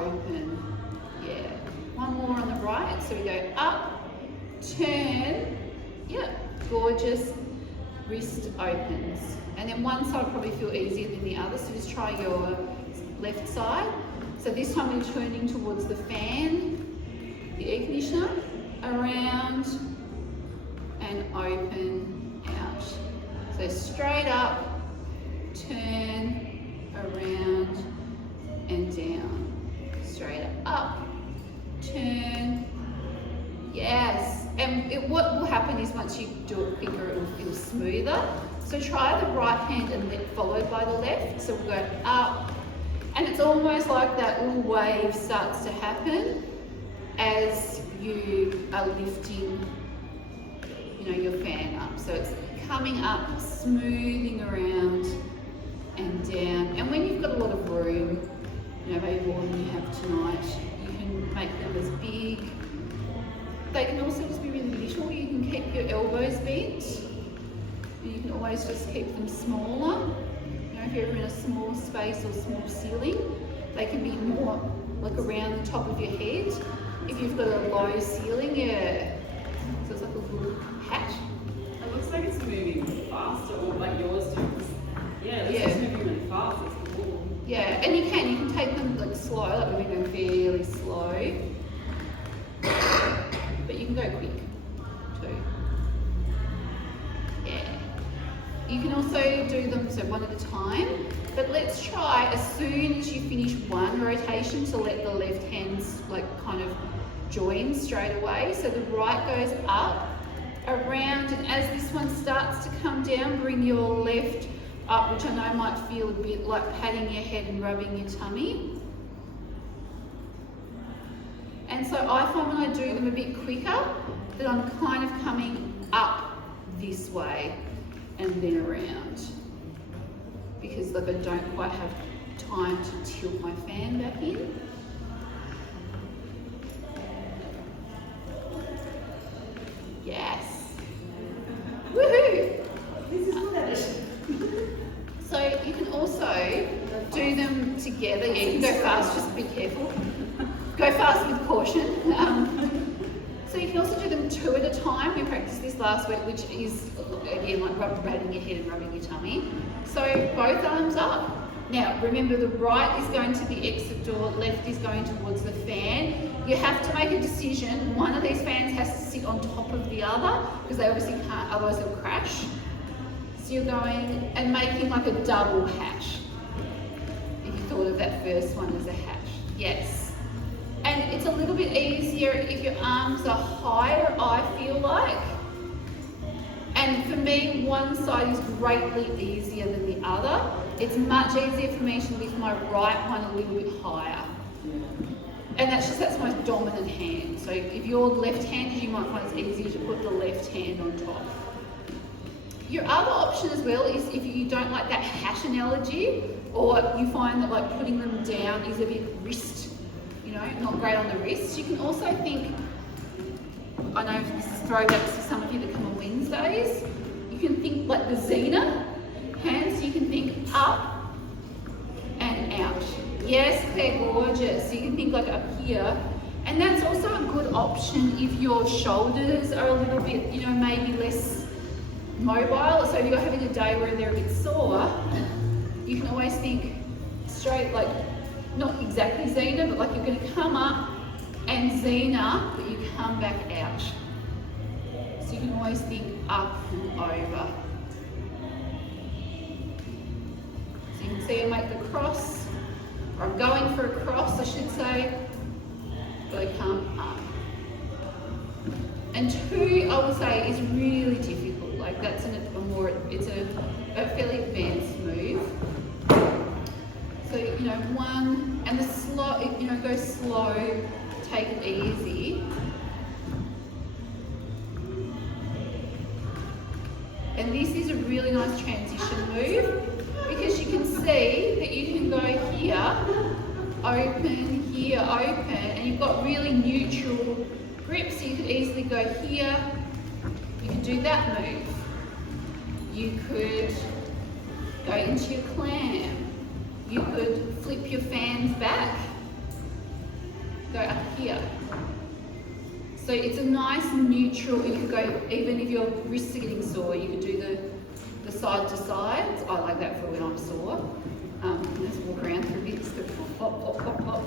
open. Yeah. One more on the right. So we go up, turn. Yeah, gorgeous. Wrist opens. And then one side will probably feel easier than the other, so just try your left side. So this time we're turning towards the fan, the air conditioner, around and open out. So straight up, turn, around and down. Straight up, turn. Yes, and what will happen is once you do it quicker, it will feel smoother. So try the right hand and followed by the left. So we'll go up, and it's almost like that little wave starts to happen as you are lifting, your fan up. So it's coming up, smoothing around and down. And when you've got a lot of room, maybe more than you have tonight, you can make them as big. They can also just be really little. You can keep your elbows bent. You can always just keep them smaller. If you're in a small space or small ceiling, they can be more like around the top of your head. If you've got a low ceiling, yeah. So it's like a little hat. It looks like it's moving faster, or like yours does. Yeah, it's moving really fast. It's cool. Yeah, and you can take them like slow, like we're going fairly slow. But you can go quick too. Yeah. You can also do them one at a time, but let's try as soon as you finish one rotation to let the left hands kind of join straight away. So the right goes up, around, and as this one starts to come down, bring your left up, which I know might feel a bit like patting your head and rubbing your tummy. And so I find when I do them a bit quicker, that I'm kind of coming up this way and then around. Because I don't quite have time to tilt my fan back in. Yes. Woohoo! This is good. So you can also do them together. Yeah, you can go fast, just be careful. Go fast with caution. So you can also do them two at a time. We practiced this last week, which is, again, like rubbing your head and rubbing your tummy. So both arms up. Now, remember the right is going to the exit door, left is going towards the fan. You have to make a decision. One of these fans has to sit on top of the other, because they obviously can't, otherwise they'll crash. So you're going and making like a double hat. If you thought of that first one as a hat. Yes. And it's a little bit easier if your arms are higher, I feel like. And for me, one side is greatly easier than the other. It's much easier for me to lift my right one a little bit higher. And that's my dominant hand. So if you're left-handed, you might find it's easier to put the left hand on top. Your other option as well is if you don't like that hat analogy, or you find that putting them down is a bit wrist, not great on the wrist. You can also think, I know this is throwbacks to some of you that come on Wednesdays, you can think like the Xena hands, so you can think up and out. Yes, they're gorgeous. So you can think like up here. And that's also a good option if your shoulders are a little bit, maybe less mobile. So if you're having a day where they're a bit sore, you can always think straight, not exactly Xena, but you're going to come up and Xena, but you come back out. So you can always think up and over. So you can see I make the cross, or I'm going for a cross, I should say, but I come up. And two, I would say, is really difficult. That's it's a fairly advanced move. So, one, and the slow, go slow, take it easy. And this is a really nice transition move, because you can see that you can go here, open, and you've got really neutral grip, so you could easily go here. You can do that move. You could go into your clam. You could flip your fans back. go up here. So it's a nice neutral. You could go, even if your wrists are getting sore, you could do the side to side. I like that for when I'm sore. Just walk around for a bit, just go pop, pop, pop, pop,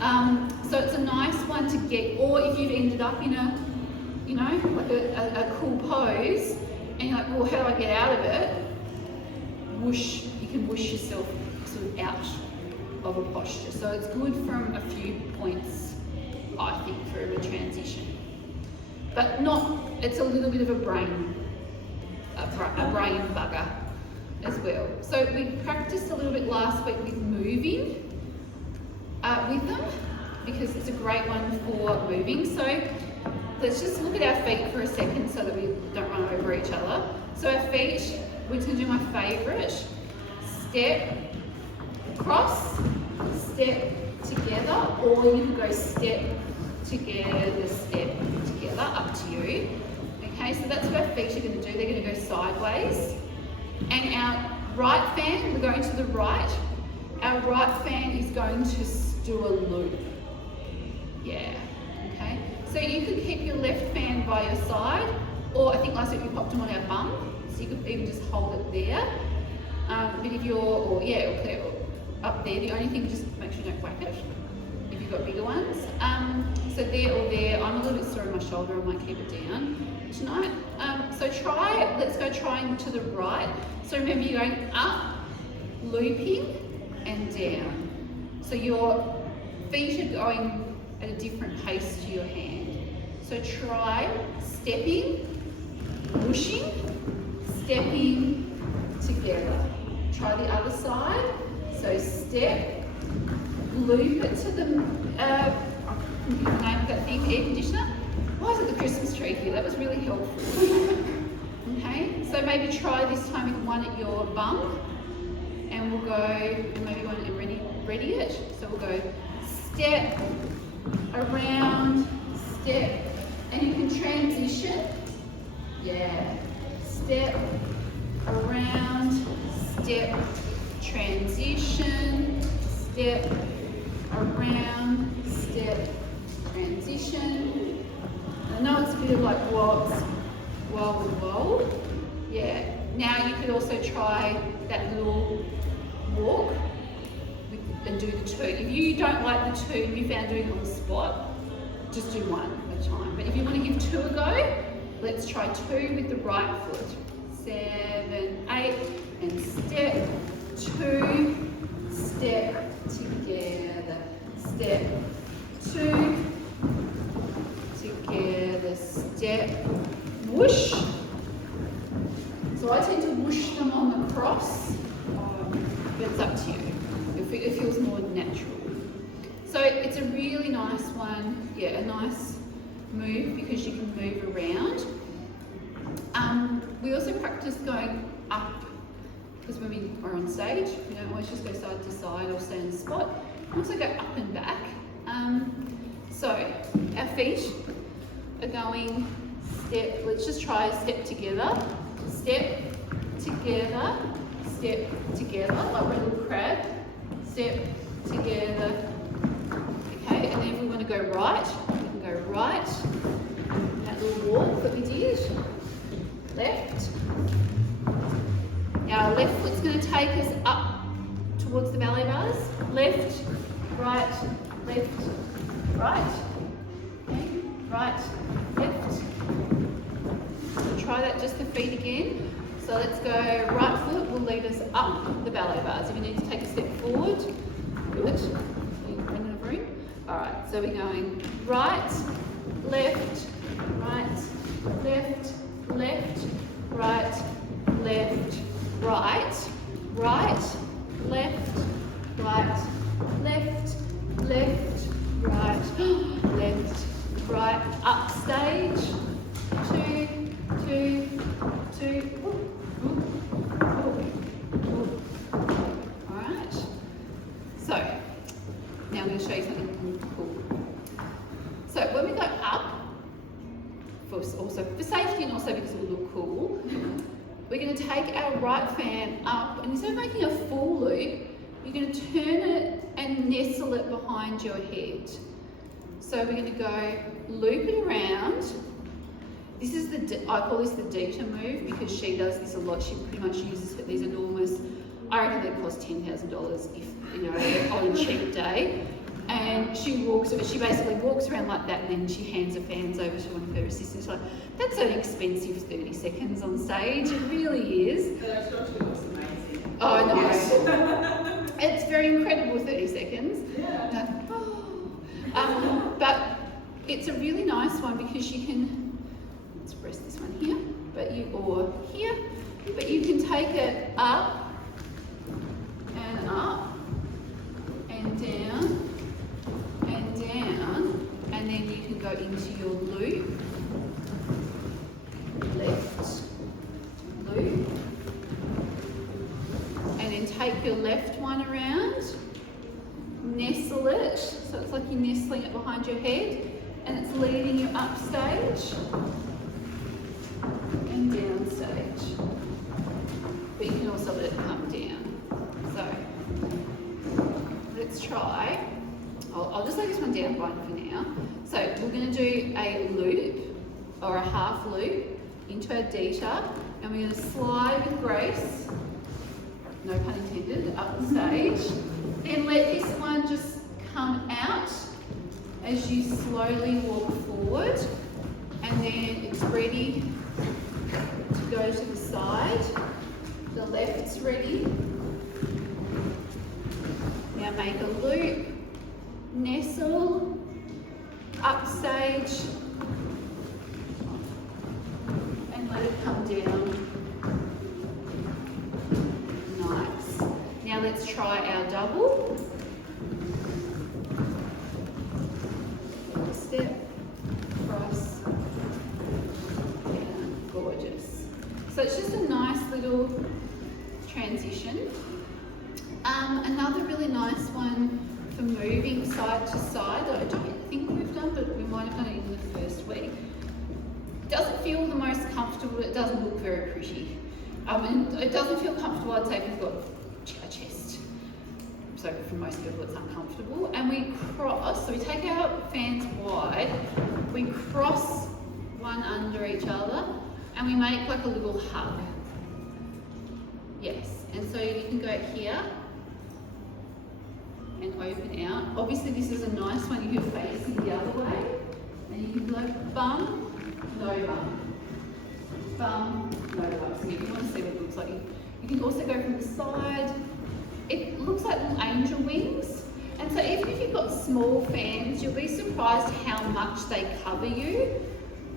pop. So it's a nice one to get, or if you've ended up in a, you know, like a cool pose, and you're like, well, how do I get out of it? Whoosh, you can whoosh yourself sort of out of a posture. So it's good from a few points, I think, for a transition. But not, it's a little bit of a brain bugger as well. So we practiced a little bit last week with moving with them, because it's a great one for moving. So let's just look at our feet for a second so that we don't run over each other. So our feet, we're going to do my favourite. Step, cross, step together, or you can go step together, up to you. Okay, so that's what our feet are going to do. They're going to go sideways. And our right fan, we're going to the right. Our right fan is going to do a loop. Yeah, okay. So you could keep your left fan by your side, or I think last week we popped them on our bum, so you could even just hold it there. But if you're, or up there, the only thing, just make sure you don't whack it if you've got bigger ones. So there or there, I'm a little bit sore in my shoulder, I might keep it down tonight. So let's go trying to the right. So remember, you're going up, looping, and down. So your feet are going at a different pace to your hand. So try stepping, whooshing, stepping together. Try the other side. So step, loop it to the name of that thing, air conditioner. Why is it the Christmas tree here? That was really helpful. Okay, so maybe try this time with one at your bum, and we'll go, and maybe one and ready it. So we'll go step, around, step, and you can transition. Yeah, step, around, step, transition, step, around, step, transition. I know it's a bit of like wobs, whoa. Yeah. Now you could also try that little walk and do the two. If you don't like the two, if you found doing it on the spot, just do one at a time. But if you want to give two a go, let's try two with the right foot. 7, 8, and step, 2, step together, step, 2, together, step, whoosh. So I tend to whoosh them on the cross, but it's up to you. It feels more natural. So it's a really nice one, yeah, a nice move because you can move around. We also practice going up, because when we are on stage, we don't always just go side to side or stay in the spot. We also go up and back. So our feet are going step, let's just try a step together, step together, step together, like we're a little crab, step together. Okay, and then if we want to go right, we can go right, that little walk that we did, left. Now our left foot's going to take us up towards the ballet bars, left, right, okay, right, left. So try that, just the feet again. So let's go, right foot will lead us up the ballet bars. If you need to take a step forward, good. You run out of room. All right, so we're going right, left, right, left, left, right, left, right, right, left, right, left, left, right, left, right, up stage, 2, 2, 2, Alright, so now I'm going to show you something cool. So when we go up, also for safety and also because it will look cool, we're going to take our right fan up, and instead of making a full loop, you're going to turn it and nestle it behind your head. So we're going to go loop it around. This is I call this the Dita move because she does this a lot. She pretty much uses these enormous, I reckon they cost $10,000 if, you know, on a cheap day. And she basically walks around like that and then she hands her fans over to one of her assistants. Like, that's an expensive 30 seconds on stage, it really is. But I thought it was amazing. Oh, nice. It's very incredible 30 seconds. Yeah. But it's a really nice one because you can, let's press this one here, or here, but you can take it up and up and down and down, and then you can go into your loop, left loop, and then take your left one around, nestle it, so it's like you're nestling it behind your head, and it's leading you up stage and down stage. But you can also let it come down. So let's try. I'll just lay this one down blind for now. So we're going to do a loop or a half loop into our Dita, and we're going to slide with grace, no pun intended, up the stage. Then let this one just come out as you slowly walk forward, and then it's ready to go to the side. The left's ready. Now make a loop, nestle, up stage, and let it come down. Nice. Now let's try our double. Step, cross, down, gorgeous. So it's just a nice little transition. Another really nice one for moving side to side that I don't think we've done, but we might have done it in the first week. Doesn't feel the most comfortable, it doesn't look very pretty. And it doesn't feel comfortable, I'd say, if you've got a chest. So for most people it's uncomfortable. And we cross, so we take our fans wide, we cross one under each other, and we make like a little hug. Yes, and so you can go here and open out. Obviously this is a nice one, you can face it the other way, and you can go bum, no bum, bum, no bum. So if you want to see what it looks like, you can also go from the side. It looks like little angel wings, and so even if you've got small fans, you'll be surprised how much they cover you.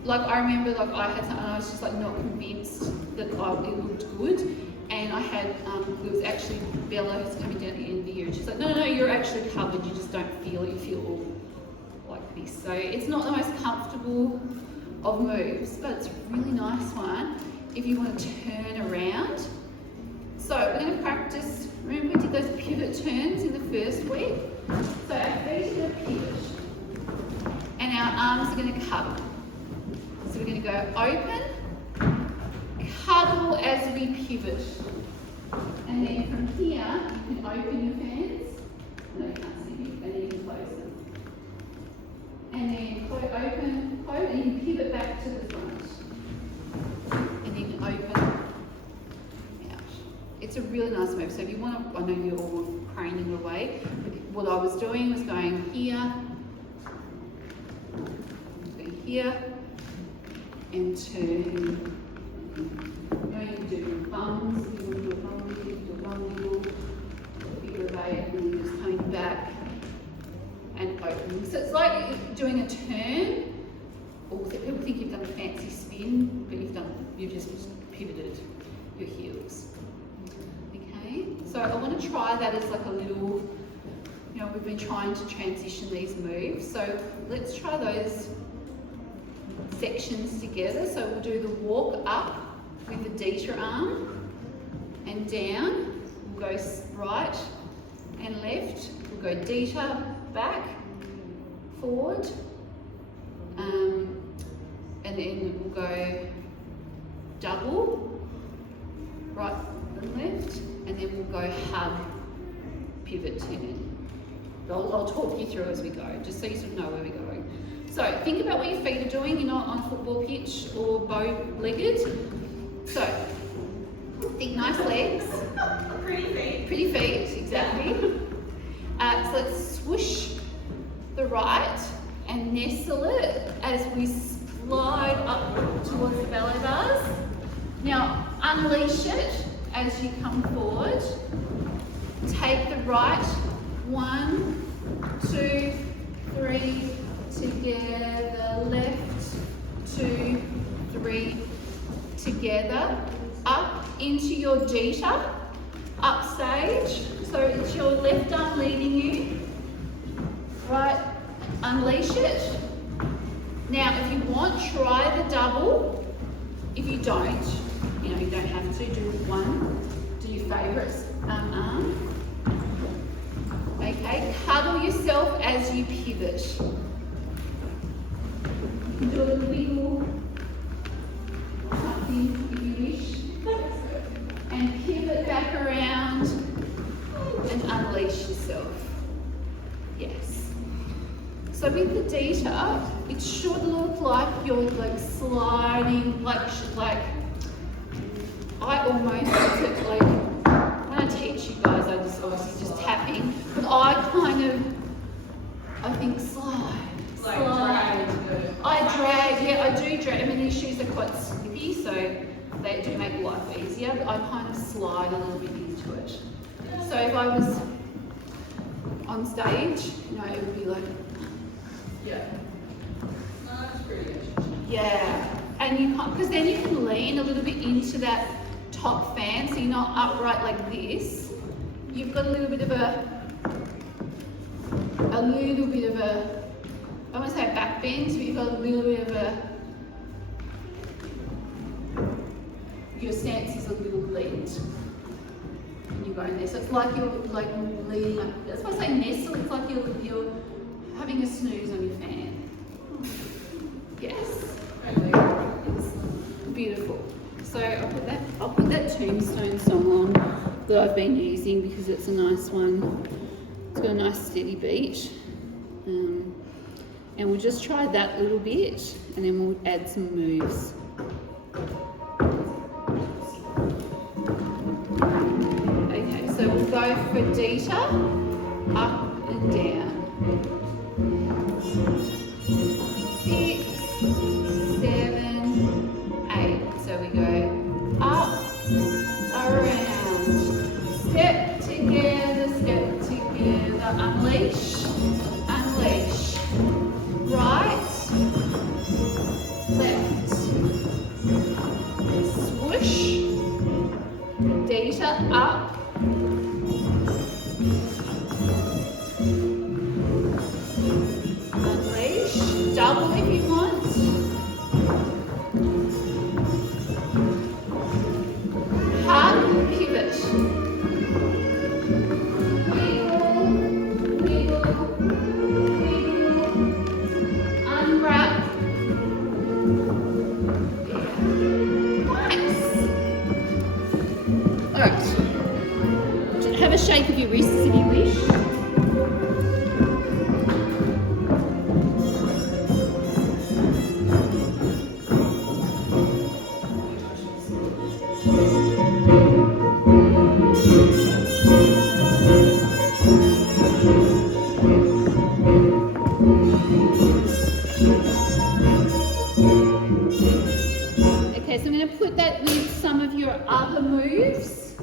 Like I remember, like I had something, and I was just like not convinced that it looked good. And I had, it was actually Bella who's coming down at the end of the year, and she's like, no, you're actually covered, you just don't feel it, you feel all like this. So it's not the most comfortable of moves, but it's a really nice one if you want to turn around. So we're going to practice, remember we did those pivot turns in the first week? So our feet are going to pivot, and our arms are going to cuddle. So we're going to go open, cuddle as we pivot, and then from here you can open your fans. No, you can't see me, and then you can close them. And then open, close, and you can pivot back to the front. And then you can open out. It's a really nice move. So if you want to, I know you're all craning away, but what I was doing was going here, and turn. You can do bums, you can do a bum wiggle, you can do a bum wiggle, figure of eight, and then just coming back and opening. So it's like doing a turn. Or people think you've done a fancy spin, but you've just pivoted your heels. Okay, so I want to try that as like a little, we've been trying to transition these moves. So let's try those sections together. So we'll do the walk up with the Dita arm and down. We'll go right and left. We'll go Dita back, forward, and then we'll go double, right and left, and then we'll go hug, pivot turn. I'll talk you through as we go, just so you sort of know where we're going. So think about what your feet are doing. You're not on a football pitch or bow-legged. So think nice legs. Pretty feet, exactly. So let's swoosh the right and nestle it as we slide up towards the belly bars. Now unleash it as you come forward. Take the right, 1, 2, 3, together, left, 2, 3, together, up into your Jita, up stage, so it's your left arm leading you, right, unleash it. Now if you want, try the double. If you don't, you don't have to, do one, do your favourite arm. Okay, cuddle yourself as you pivot. You can do a little wiggle, something if you wish, and pivot back around and unleash yourself. Yes. So with the Dita, it should look like you're like sliding, like I almost like when I teach you guys, I was just tapping, but I think slide. I do drag. I mean, these shoes are quite slippy, so they do make life easier, but I kind of slide a little bit into it. So if I was on stage, it would be like, yeah. No, that's pretty good. Yeah, and you can't, because then you can lean a little bit into that top fan, so you're not upright like this. You've got a little bit of I won't say a back bend, but you've got a little bit of your stance is a little leaned when you're going there. So it's like you're like leaning, that's why I say nestle, it's like you're having a snooze on your fan. Yes. It's beautiful. So I'll put that Tombstone song on that I've been using because it's a nice one. It's got a nice steady beat. And we'll just try that little bit and then we'll add some moves. Okay, so we'll go for Dita, up and down. 6, 7, 8. So we go up, around, step together, unleash, unleash. Right, left, swoosh, Dita, up, unleash, double if you want, hug, pivot, unwrap, nice. Alright, have a shake of your wrists if you wish. Okay, so I'm going to put that with some of your other moves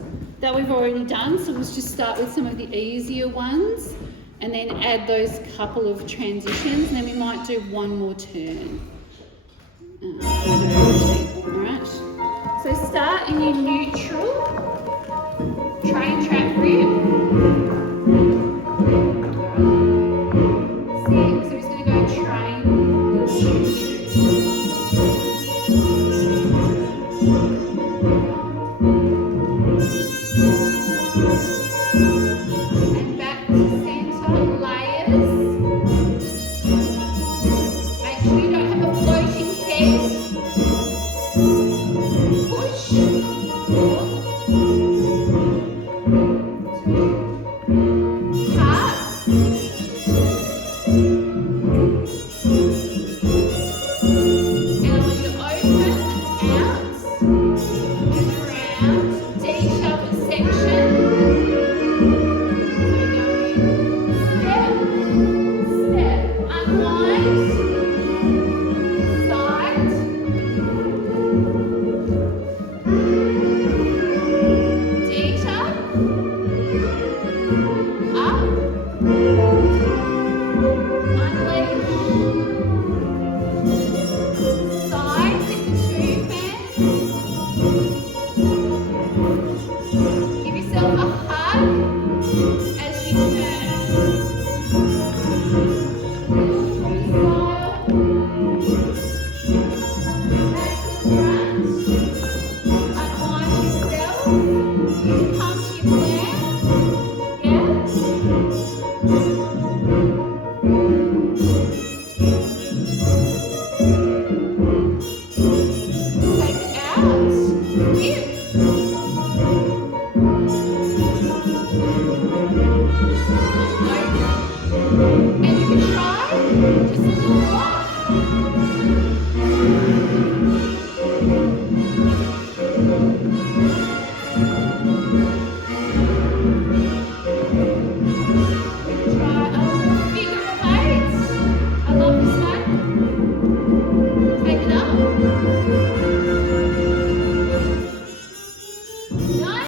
that we've already done. So let's just start with some of the easier ones and then add those couple of transitions, and then we might do one more turn. Alright, so start in your neutral, train,